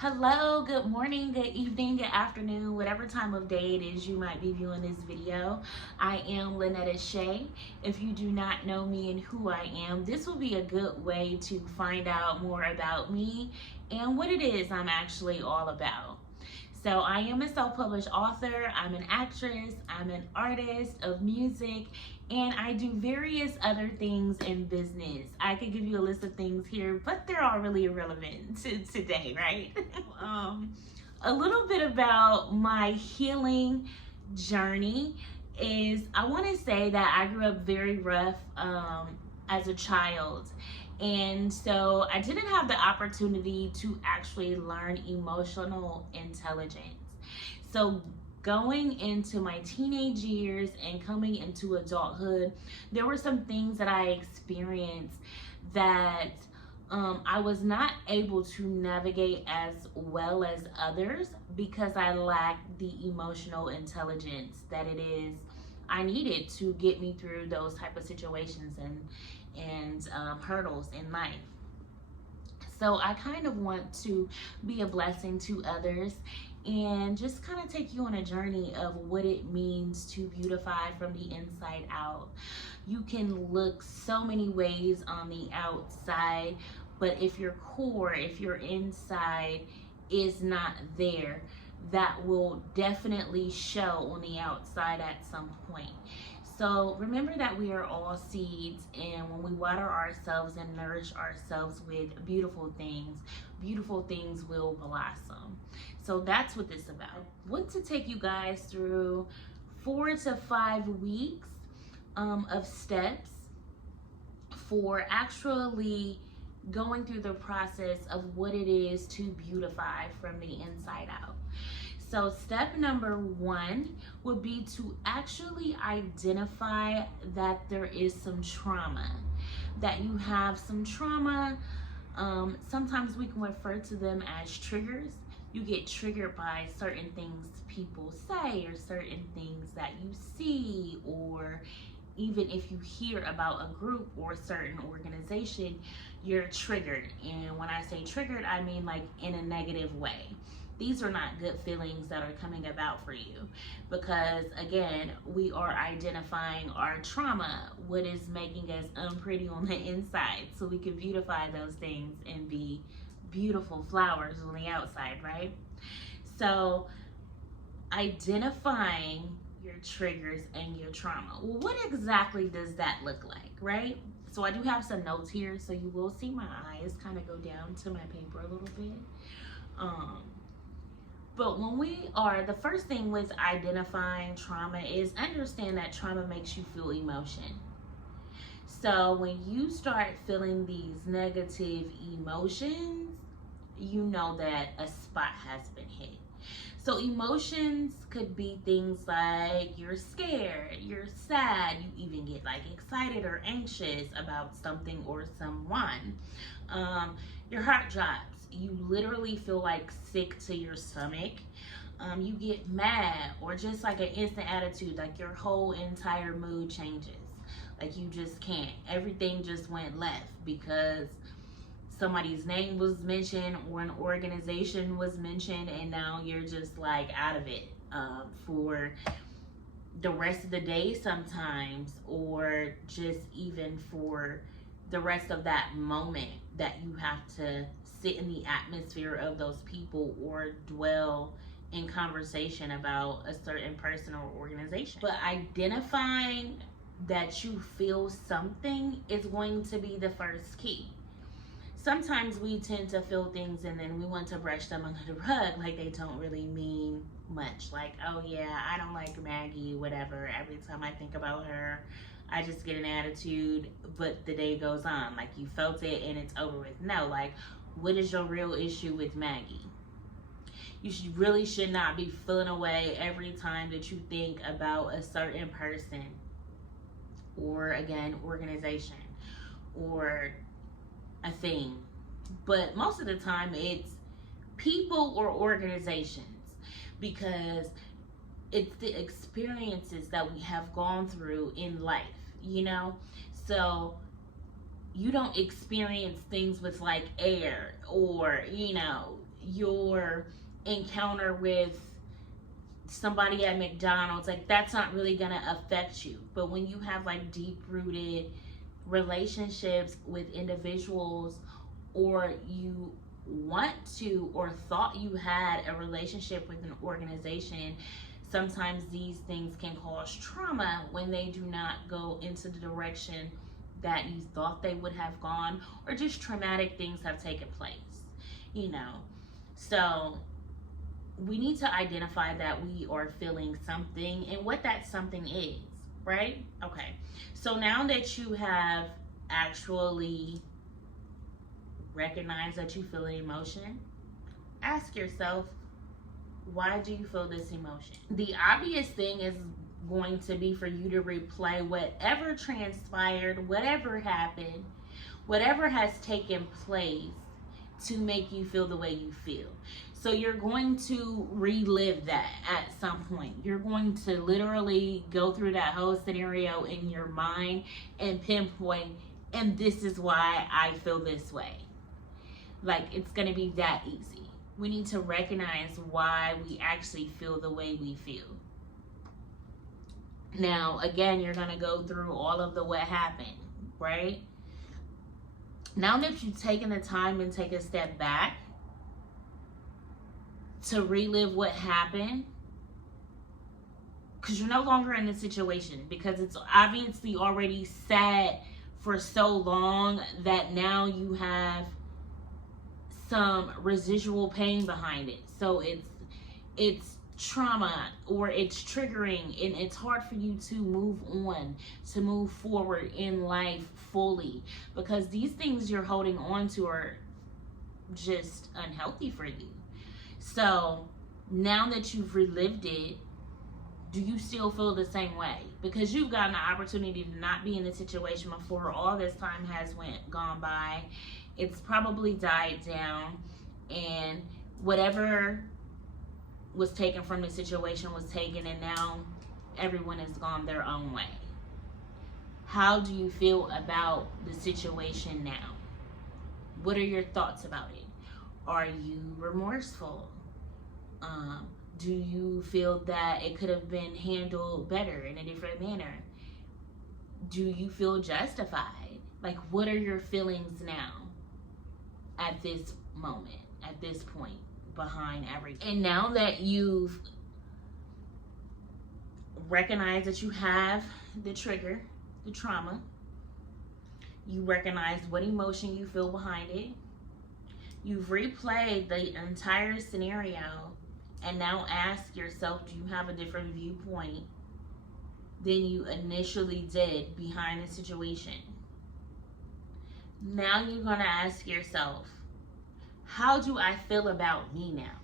Hello, good morning, good evening, good afternoon, whatever time of day it is you might be viewing this video. I am Lynetta Shay. If you do not know me and who I am, this will be a good way to find out more about me and what it is I'm actually all about. So I am a self-published author, I'm an actress, I'm an artist of music, and I do various other things in business. I could give you a list of things here, but they're all really irrelevant to today, right? A little bit about my healing journey is I want to say that I grew up very rough as a child. And so I didn't have the opportunity to actually learn emotional intelligence. So going into my teenage years and coming into adulthood, there were some things that I experienced that I was not able to navigate as well as others because I lacked the emotional intelligence that it is I needed to get me through those type of situations and hurdles in life. So I kind of want to be a blessing to others and just kind of take you on a journey of what it means to beautify from the inside out. You can look so many ways on the outside, but if your core, if your inside is not there, that will definitely show on the outside at some point. So remember that we are all seeds, and when we water ourselves and nourish ourselves with beautiful things will blossom. So that's what this is about. I want to take you guys through 4 to 5 weeks of steps for actually going through the process of what it is to beautify from the inside out. So step number 1 would be to actually identify that there is some trauma, that you have some trauma. Sometimes we can refer to them as triggers. You get triggered by certain things people say or certain things that you see, or even if you hear about a group or a certain organization, you're triggered. And when I say triggered, I mean like in a negative way. These are not good feelings that are coming about for you because, again, we are identifying our trauma, what is making us unpretty on the inside, so we can beautify those things and be beautiful flowers on the outside, right? So identifying your triggers and your trauma. Well, what exactly does that look like, right? So I do have some notes here, so you will see my eyes kind of go down to my paper a little bit. But when the first thing with identifying trauma is understand that trauma makes you feel emotion. So when you start feeling these negative emotions, you know that a spot has been hit. So emotions could be things like you're scared, you're sad, you even get like excited or anxious about something or someone. Your heart drops. You literally feel like sick to your stomach. You get mad or just like an instant attitude, like your whole entire mood changes. Like you just can't. Everything just went left because somebody's name was mentioned or an organization was mentioned, and now you're just like out of it for the rest of the day sometimes, or just even for the rest of that moment that you have to sit in the atmosphere of those people or dwell in conversation about a certain person or organization. But identifying that you feel something is going to be the first key. Sometimes we tend to feel things and then we want to brush them under the rug like they don't really mean much. Like, oh yeah, I don't like Maggie, whatever. Every time I think about her, I just get an attitude, but the day goes on. Like you felt it and it's over with. No, like what is your real issue with Maggie? You really should not be feeling away every time that you think about a certain person or, again, organization or a thing. But most of the time it's people or organizations because it's the experiences that we have gone through in life, you know? So you don't experience things with like air or, your encounter with somebody at McDonald's, like that's not really gonna affect you. But when you have like deep rooted relationships with individuals, or you want to or thought you had a relationship with an organization, sometimes these things can cause trauma when they do not go into the direction that you thought they would have gone, or just traumatic things have taken place, you know. So we need to identify that we are feeling something and what that something is, right? Okay, so now that you have actually recognized that you feel an emotion, ask yourself, why do you feel this emotion? The obvious thing is going to be for you to replay whatever transpired, whatever happened, whatever has taken place to make you feel the way you feel. So you're going to relive that at some point. You're going to literally go through that whole scenario in your mind and pinpoint, and this is why I feel this way. Like, it's going to be that easy. We need to recognize why we actually feel the way we feel. Now, again, you're going to go through all of the what happened, right? Now that you've taken the time and take a step back to relive what happened, because you're no longer in the situation, because it's obviously already sat for so long that now you have some residual pain behind it. So it's trauma, or it's triggering, and it's hard for you to move on, to move forward in life fully, because these things you're holding on to are just unhealthy for you. So now that you've relived it, do you still feel the same way? Because you've gotten the opportunity to not be in the situation before. All this time has gone by. It's probably died down, and whatever was taken from the situation was taken, and now everyone has gone their own way. How do you feel about the situation now? What are your thoughts about it? Are you remorseful? Do you feel that it could have been handled better in a different manner? Do you feel justified? Like, what are your feelings now at this moment, at this point, behind everything? And now that you've recognized that you have the trigger, the trauma, you recognize what emotion you feel behind it, you've replayed the entire scenario, and now ask yourself, do you have a different viewpoint than you initially did behind the situation? Now you're going to ask yourself, how do I feel about me now?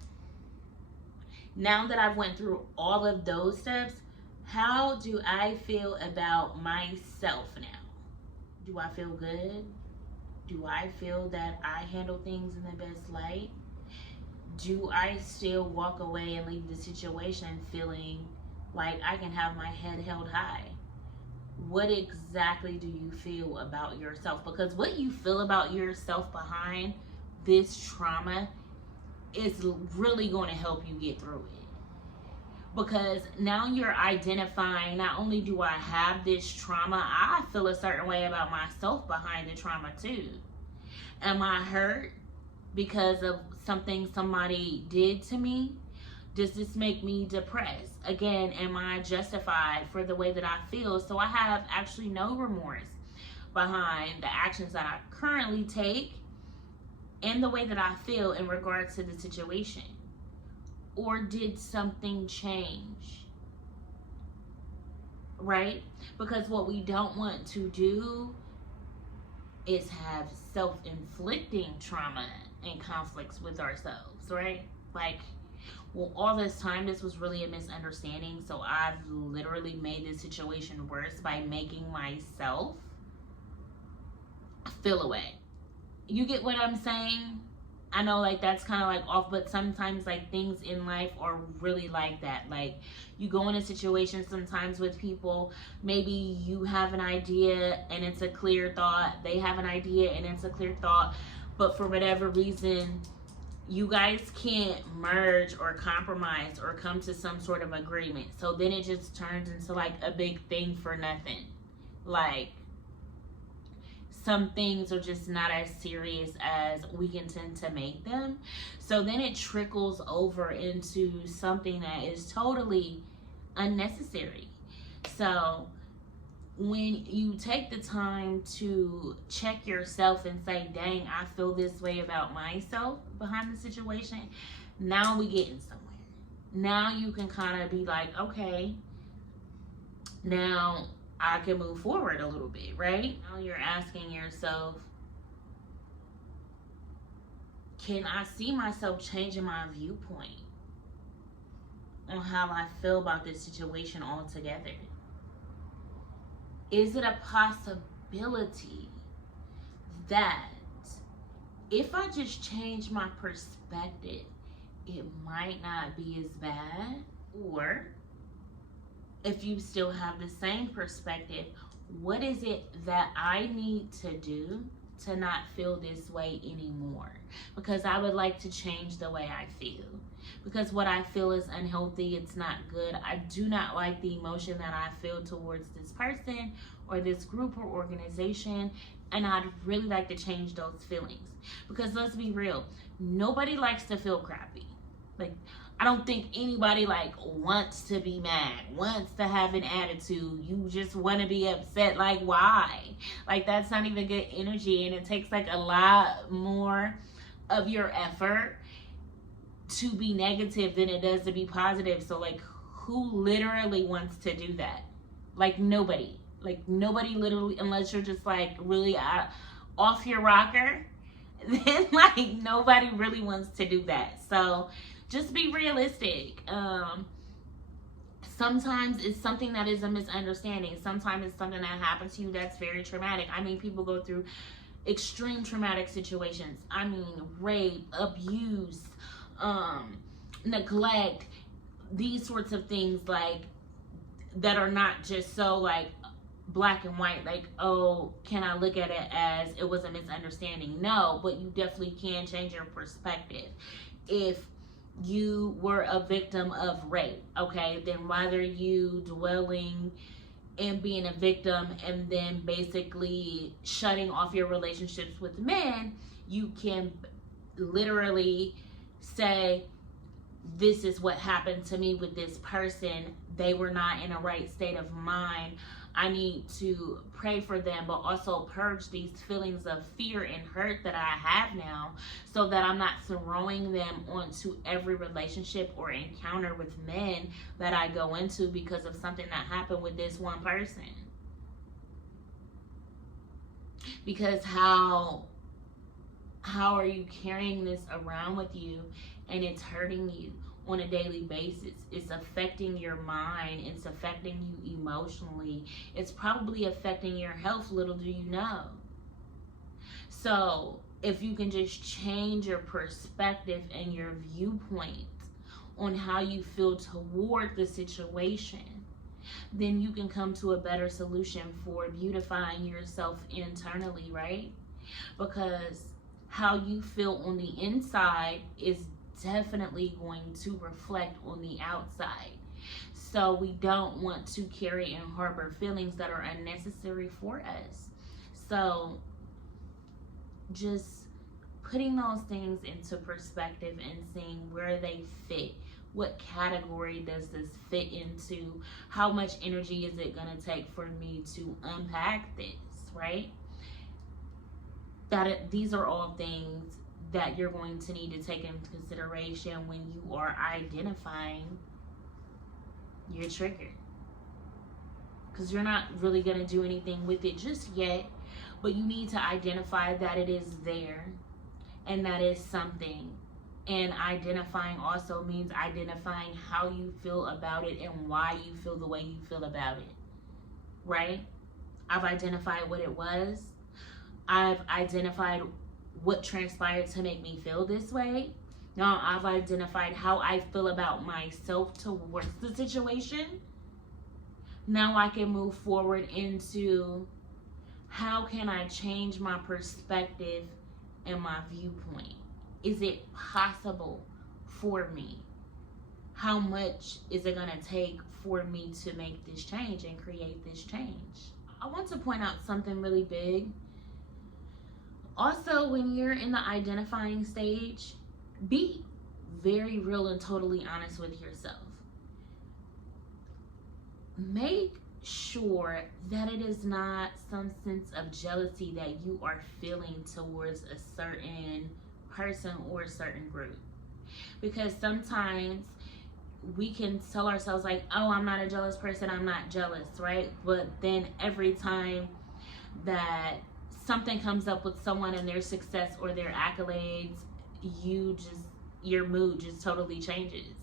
Now that I've went through all of those steps, how do I feel about myself now? Do I feel good? Do I feel that I handle things in the best light? Do I still walk away and leave the situation feeling like I can have my head held high? What exactly do you feel about yourself? Because what you feel about yourself behind this trauma is really going to help you get through it. Because now you're identifying, not only do I have this trauma, I feel a certain way about myself behind the trauma too. Am I hurt because of something somebody did to me? Does this make me depressed? Again, am I justified for the way that I feel? So I have actually no remorse behind the actions that I currently take and the way that I feel in regards to the situation. Or did something change? Right? Because what we don't want to do is have self-inflicting trauma and conflicts with ourselves, right? Like, well, all this time, this was really a misunderstanding, so I've literally made this situation worse by making myself feel away. You get what I'm saying? I know, like, that's kind of like off, but sometimes, like, things in life are really like that. Like, you go in a situation sometimes with people, maybe you have an idea and it's a clear thought, they have an idea and it's a clear thought, but for whatever reason, you guys can't merge or compromise or come to some sort of agreement. So then it just turns into like a big thing for nothing. Like, some things are just not as serious as we can tend to make them. So then it trickles over into something that is totally unnecessary. So when you take the time to check yourself and say, dang, I feel this way about myself behind the situation, now we getting somewhere. Now you can kind of be like, okay, now I can move forward a little bit, right? Now you're asking yourself, can I see myself changing my viewpoint on how I feel about this situation altogether? Is it a possibility that if I just change my perspective, it might not be as bad? Or if you still have the same perspective, what is it that I need to do to not feel this way anymore? Because I would like to change the way I feel. Because what I feel is unhealthy, it's not good. I do not like the emotion that I feel towards this person or this group or organization. And I'd really like to change those feelings. Because let's be real, nobody likes to feel crappy. Like, I don't think anybody like wants to be mad, wants to have an attitude. You just want to be upset. Like, why? Like, that's not even good energy, and it takes like a lot more of your effort to be negative than it does to be positive. So like, who literally wants to do that? Like, nobody. Like, nobody literally, unless you're just like really off your rocker, then like nobody really wants to do that. So just be realistic. Sometimes it's something that is a misunderstanding. Sometimes it's something that happens to you that's very traumatic. I mean, people go through extreme traumatic situations. I mean, rape, abuse, neglect, these sorts of things, like, that are not just so like black and white, like, oh, can I look at it as it was a misunderstanding? No, but you definitely can change your perspective. If you were a victim of rape, okay, then rather you dwelling and being a victim and then basically shutting off your relationships with men, you can literally say, this is what happened to me with this person. They were not in a right state of mind. I need to pray for them, but also purge these feelings of fear and hurt that I have now, so that I'm not throwing them onto every relationship or encounter with men that I go into because of something that happened with this one person. Because how are you carrying this around with you and it's hurting you on a daily basis? It's affecting your mind. It's affecting you emotionally. It's probably affecting your health, little do you know. So if you can just change your perspective and your viewpoint on how you feel toward the situation, then you can come to a better solution for beautifying yourself internally, right? Because how you feel on the inside is definitely going to reflect on the outside. So we don't want to carry and harbor feelings that are unnecessary for us. So just putting those things into perspective and seeing where they fit. What category does this fit into? How much energy is it going to take for me to unpack this, right? These are all things that you're going to need to take into consideration when you are identifying your trigger. Because you're not really going to do anything with it just yet, but you need to identify that it is there and that is something. And identifying also means identifying how you feel about it and why you feel the way you feel about it, right? I've identified what it was. I've identified what transpired to make me feel this way. Now I've identified how I feel about myself towards the situation. Now I can move forward into how can I change my perspective and my viewpoint. is it possible for me? How much is it going to take for me to make this change and create this change? I want to point out something really big. Also, when you're in the identifying stage, be very real and totally honest with yourself. Make sure that it is not some sense of jealousy that you are feeling towards a certain person or a certain group. Because sometimes we can tell ourselves like, oh, I'm not a jealous person, I'm not jealous, right? But then every time that something comes up with someone and their success or their accolades, your mood just totally changes.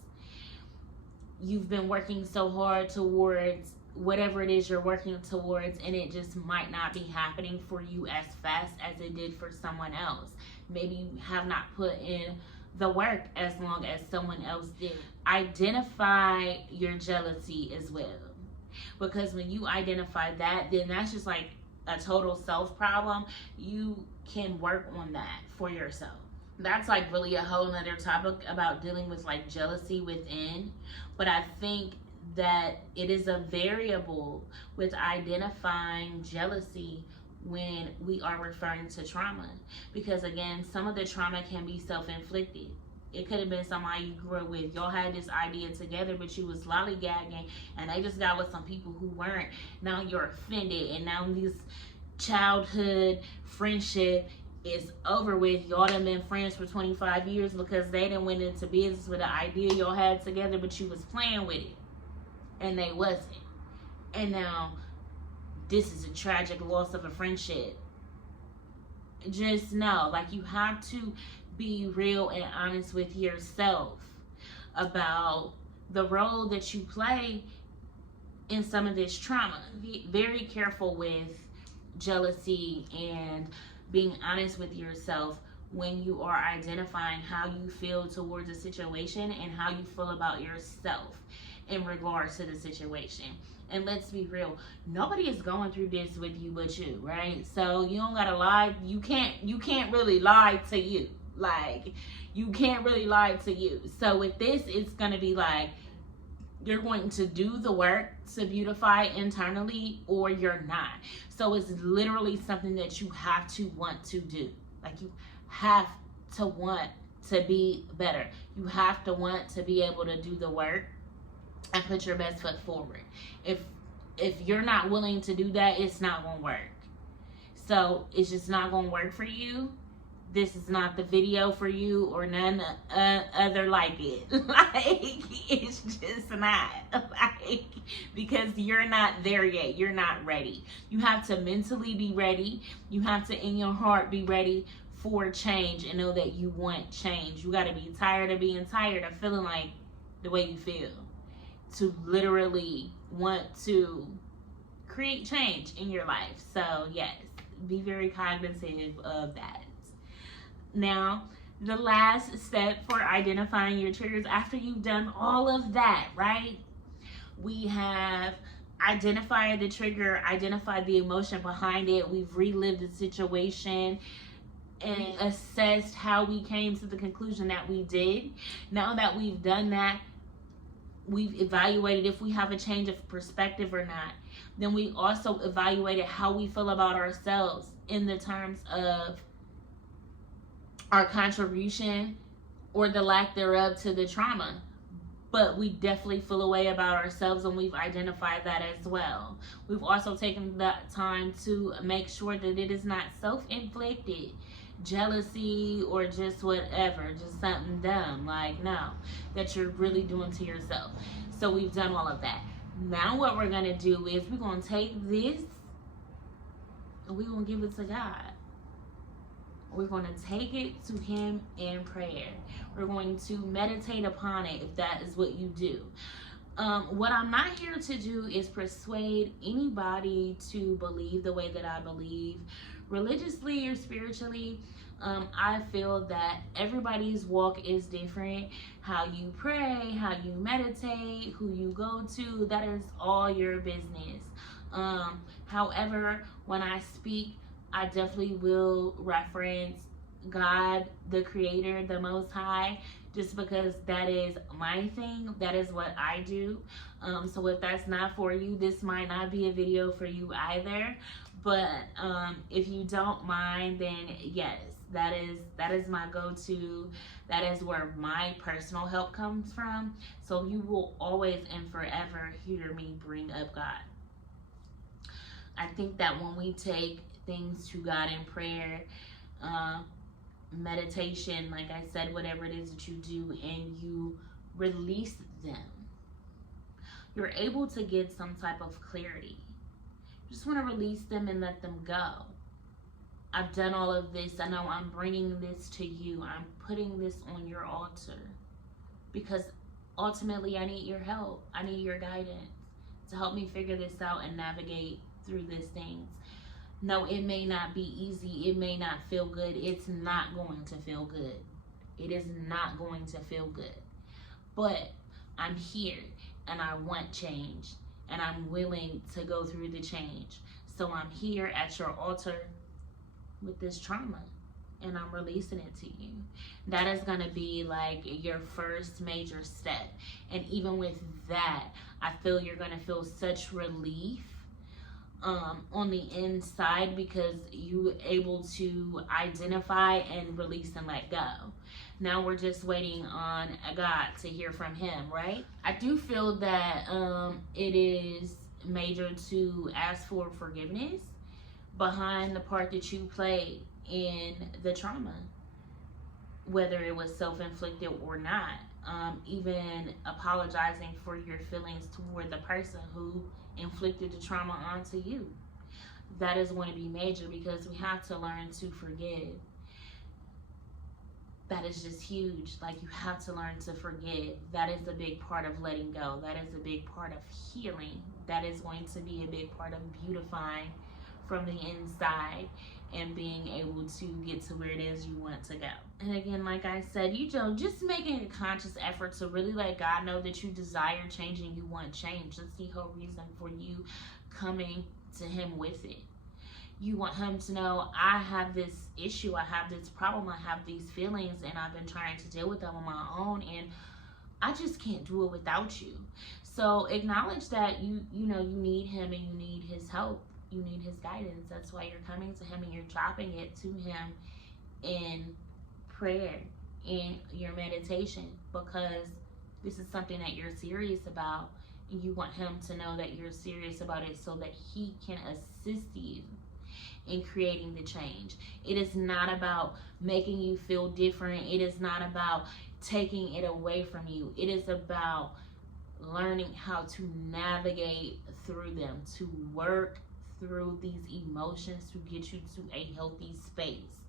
You've been working so hard towards whatever it is you're working towards, and it just might not be happening for you as fast as it did for someone else. Maybe you have not put in the work as long as someone else did. Identify your jealousy as well, because when you identify that, then that's just like a total self problem. You can work on that for yourself. That's like really a whole nother topic about dealing with like jealousy within, but I think that it is a variable with identifying jealousy when we are referring to trauma, because again, some of the trauma can be self-inflicted. It could have been somebody you grew up with. Y'all had this idea together, but you was lollygagging, and they just got with some people who weren't. Now you're offended, and now this childhood friendship is over with. Y'all done been friends for 25 years because they done went into business with the idea y'all had together, but you was playing with it, and they wasn't. And now this is a tragic loss of a friendship. Just know, like, you have to be real and honest with yourself about the role that you play in some of this trauma. Be very careful with jealousy and being honest with yourself when you are identifying how you feel towards a situation and how you feel about yourself in regards to the situation. And let's be real, nobody is going through this with you but you, right? So you don't gotta lie. You can't really lie to you. Like, you can't really lie to you. So with this, it's gonna be like, you're going to do the work to beautify internally, or you're not. So it's literally something that you have to want to do. Like, you have to want to be better. You have to want to be able to do the work and put your best foot forward. If you're not willing to do that, it's not gonna work. So it's just not gonna work for you. This is not the video for you, or none other like it. Like, it's just not. Like, because you're not there yet. You're not ready. You have to mentally be ready. You have to, in your heart, be ready for change and know that you want change. You got to be tired of being tired of feeling like the way you feel, to literally want to create change in your life. So yes, be very cognizant of that. Now, the last step for identifying your triggers, after you've done all of that, right? We have identified the trigger, identified the emotion behind it. We've relived the situation and assessed how we came to the conclusion that we did. Now that we've done that, we've evaluated if we have a change of perspective or not. Then we also evaluated how we feel about ourselves in the terms of our contribution or the lack thereof to the trauma. But we definitely feel a way about ourselves, and we've identified that as well. We've also taken the time to make sure that it is not self-inflicted jealousy or just whatever, just something dumb, like, no, that you're really doing to yourself. So we've done all of that. Now what we're gonna do is we're gonna take this and we're gonna give it to God. We're going to take it to him in prayer. We're going to meditate upon it, if that is what you do. What I'm not here to do is persuade anybody to believe the way that I believe, religiously or spiritually. I feel that everybody's walk is different. How you pray, how you meditate, who you go to, that is all your business. However, when I speak, I definitely will reference God, the Creator, the Most High, just because that is my thing. That is what I do. So if that's not for you, this might not be a video for you either. But if you don't mind, then yes, that is my go-to. That is where my personal help comes from. So you will always and forever hear me bring up God. I think that when we take things to God in prayer, meditation, like I said, whatever it is that you do, and you release them, you're able to get some type of clarity. You just want to release them and let them go. I've done all of this. I know I'm bringing this to you. I'm putting this on your altar because ultimately I need your help. I need your guidance to help me figure this out and navigate through these things. No, it may not be easy. It may not feel good. It's not going to feel good. It is not going to feel good. But I'm here and I want change and I'm willing to go through the change. So I'm here at your altar with this trauma and I'm releasing it to you. That is going to be like your first major step. And even with that, I feel you're going to feel such relief on the inside because you able to identify and release and let go. Now we're just waiting on God to hear from him, right? I do feel that it is major to ask for forgiveness behind the part that you played in the trauma, whether it was self-inflicted or not. Even apologizing for your feelings toward the person who inflicted the trauma onto you. That is going to be major because we have to learn to forgive. That is just huge. Like, you have to learn to forgive. That is a big part of letting go. That is a big part of healing. That is going to be a big part of beautifying from the inside and being able to get to where it is you want to go. And again, like I said, you know, just making a conscious effort to really let God know that you desire change and you want change. That's the whole reason for you coming to him with it. You want him to know, I have this issue, I have this problem, I have these feelings, and I've been trying to deal with them on my own, and I just can't do it without you. So acknowledge that you know you need him and you need his help. You need his guidance. That's why you're coming to him and you're dropping it to him in prayer, in your meditation, because this is something that you're serious about and you want him to know that you're serious about it so that he can assist you in creating the change. It is not about making you feel different. It is not about taking it away from you. It is about learning how to navigate through them, to work through these emotions to get you to a healthy space,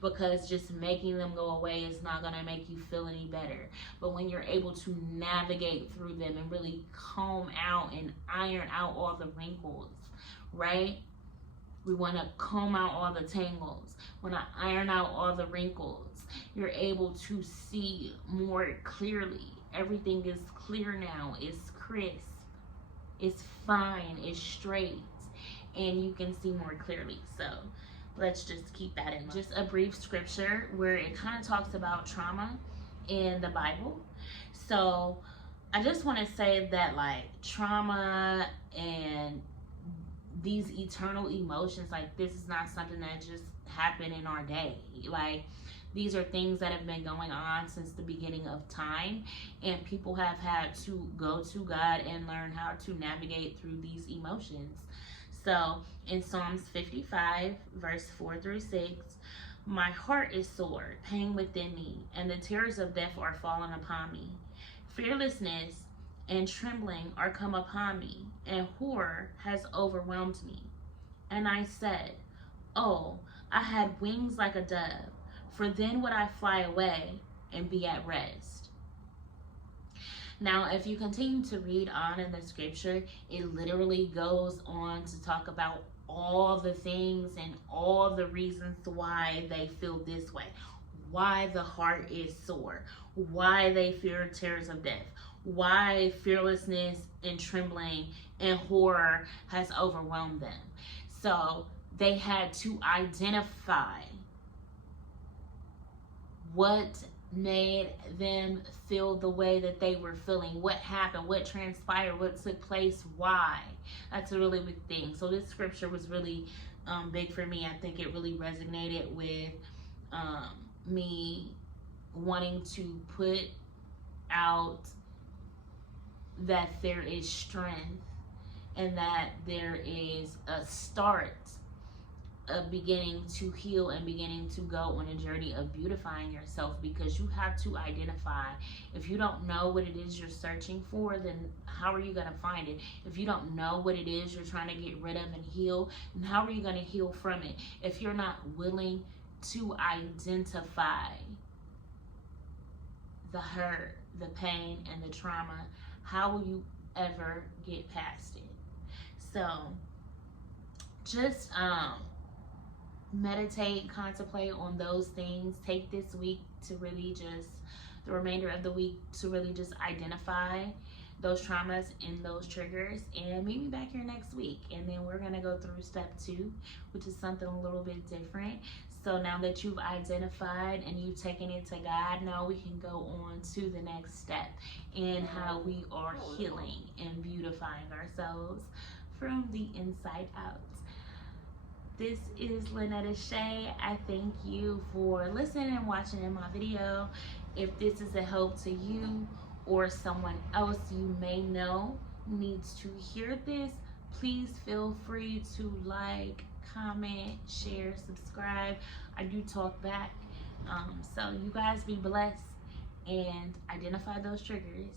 because just making them go away is not going to make you feel any better. But when you're able to navigate through them and really comb out and iron out all the wrinkles, right? We want to comb out all the tangles, want to iron out all the wrinkles. You're able to see more clearly. Everything is clear now. It's crisp. It's fine. It's straight. And you can see more clearly. So let's just keep that in mind. Just a brief scripture where it kind of talks about trauma in the Bible. So I just want to say that, like, trauma and these eternal emotions, like, this is not something that just happened in our day. Like, these are things that have been going on since the beginning of time, and people have had to go to God and learn how to navigate through these emotions. So in Psalms 55, verse 4 through 6, my heart is sore, pain within me, and the terrors of death are fallen upon me. Fearlessness and trembling are come upon me, and horror has overwhelmed me. And I said, oh, I had wings like a dove, for then would I fly away and be at rest. Now, if you continue to read on in the scripture, it literally goes on to talk about all the things and all the reasons why they feel this way, why the heart is sore, why they fear terrors of death, why fearlessness and trembling and horror has overwhelmed them. So they had to identify what made them feel the way that they were feeling, what happened, what transpired, what took place, why. That's a really big thing. So this scripture was really big for me. I think it really resonated with me wanting to put out that there is strength and that there is a start of beginning to heal and beginning to go on a journey of beautifying yourself, because you have to identify. If you don't know what it is you're searching for, then how are you going to find it? If you don't know what it is you're trying to get rid of and heal, then how are you going to heal from it? If you're not willing to identify the hurt, the pain, and the trauma, how will you ever get past it? So just meditate, contemplate on those things. Take this week to really just, the remainder of the week, to really just identify those traumas and those triggers, and meet me back here next week. And then we're going to go through step 2, which is something a little bit different. So now that you've identified and you've taken it to God, now we can go on to the next step in how we are healing and beautifying ourselves from the inside out. This is Lynetta Shay. I thank you for listening and watching in my video. If this is a help to you or someone else you may know needs to hear this, please feel free to like, comment, share, subscribe. I do talk back. So you guys be blessed and identify those triggers,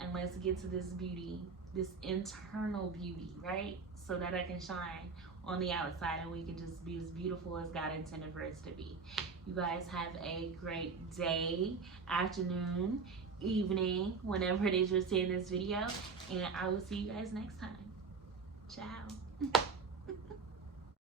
and let's get to this beauty, this internal beauty, right? So that I can shine on the outside and we can just be as beautiful as God intended for us to be. You guys have a great day, afternoon, evening, whenever it is you're seeing this video, and I will see you guys next time. Ciao.